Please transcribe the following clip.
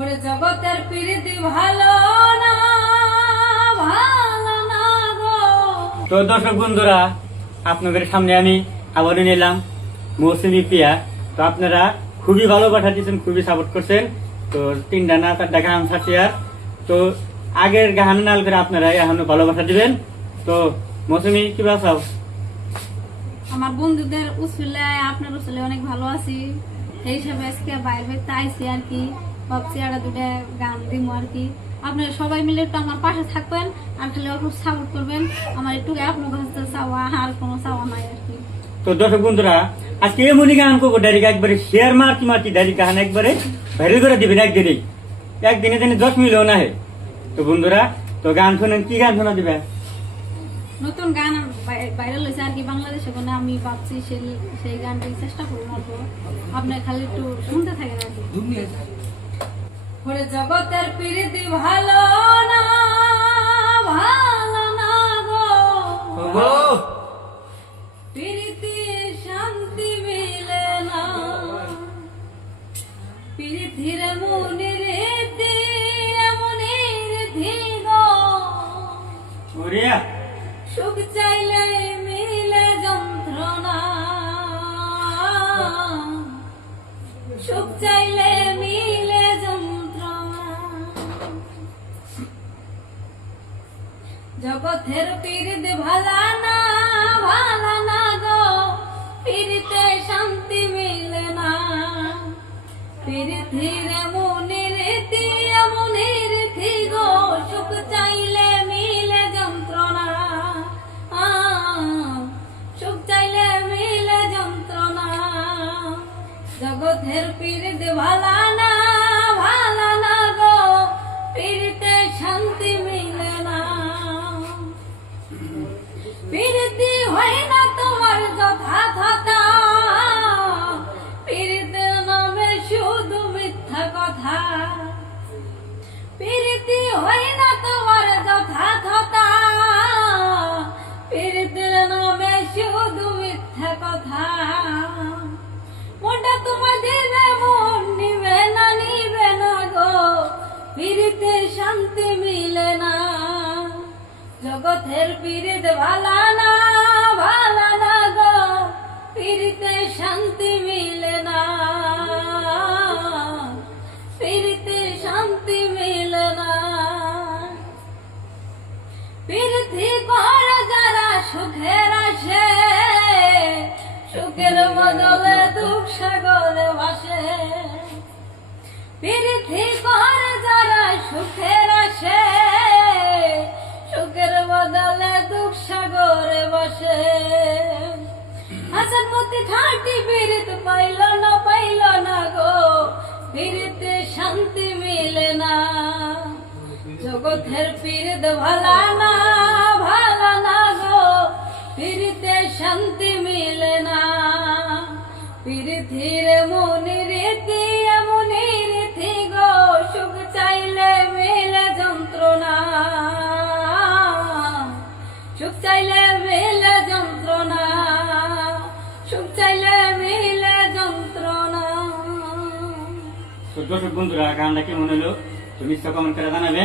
ওরে জগতের প্রীতি ভালো না, ভালো না গো। তো দর্শক বন্ধুরা, আপনাদের সামনে আমি আবারও নিলাম মৌসুমী পিয়া। তো আপনারা খুবই ভালো পাঠাচ্ছেন, খুবই সাপোর্ট করছেন। তো 3টা না 4টা গান ছাড়ছিয়ার। তো আগের গান নাল করে আপনারা এখনো ভালোবাসা দিবেন। তো মৌসুমী কি বাসাও? আমার বন্ধুদের উসুলে আপনার উসুলে অনেক ভালো আছি, এই হিসাবে আজকে বাইরে বাইরে আইছি আর কি। ভাবছি আর দুটা গান দিব আর কি। আপনারা সবাই মিলে একটু আমার পাশে থাকবেন আর খালি একটু সাপোর্ট করবেন। আমার একটু আপনার কাছে চাওয়া আর কোনো চাওয়া নাই আর কি। তো দর্শক বন্ধুরা, আজকে এমনই গান করবো, ডাইরেক্ট একবারে শেয়ার মারতি ডাইরেক্ট গান একবারে ভাইরাল করে দিবেন একদিনে দিনে 10 মিলিয়ন আহে। তো বন্ধুরা, তো গান শোনেন, কি গান শোনা দিবেন? নতুন গান ভাইরাল হয়েছে আর কি বাংলাদেশে, কোনো আমি ভাবছি সেই গানটি চেষ্টা করবো আর কি। আপনার খালি একটু শুনতে থাকেন আর কি। ওরে জগতের প্রীতি ভালো না, ভালো না গো। প্রীতি শান্তি মিলে না, প্রীতির মনের রীতি এমনের ধীর। সুখ চাইলে মিলে যন্ত্রণা, সুখ চাইলে মিলে যন্ত্রণা। জগতের প্রীতি ভালা না, ভালা না গো। প্রীতিতে শান্তি মিলে না, প্রীতির মনের রীতি এমনের রীতি গো। সুখ চাইলে মিলে যন্ত্রণা, সুখ চাইলে মিলে যন্ত্রণা। জগতের প্রীতি ভালা না, ভালা না গো। প্রীতিতে শান্তি মিলে না, প্রীতি হয় না তোমার যথাযথা। প্রীতির নামে শুধু মিথ্যা কথা, প্রীতি হয় না তোমার যথাযথা। প্রীতির নামে শুধু মিথ্যা কথা। মনটা তোমার দিবে, মন নিবে না, নিবে না গো। প্রীতির শান্তি মিলে না, জগতের প্রীতি ভালা না, ভালা না গো। প্রীতিতে শান্তি মিলে না, প্রীতিতে শান্তি মিলে না। প্রীতি করে যারা সুখের আসে, সুখের বদলে দুঃখ সাগরে ভাসে। প্রীতি করে যারা সুখের আসে, সুখের বদলে দুঃখ সাগরে বসে। হাসান মতি খাঁটি প্রীতি পাইল না, পাইল না গো। প্রীতিতে শান্তি মিলে না, জগতের প্রীতি ভালা না, ভালা না গো। প্রীতিতে শান্তি মিলে না, প্রীতির মনের রীতি এমনই রীতি গো। সুখ চাইলে মিলে যন্ত্রণা, সুখ চাইলে মিলে যন্ত্রণা, সুখ চাইলে মিলে যন্ত্রণা। তো দর্শক বন্ধুরা, গানটা কেমন হলো তুমি কমেন্ট করে জানাবে।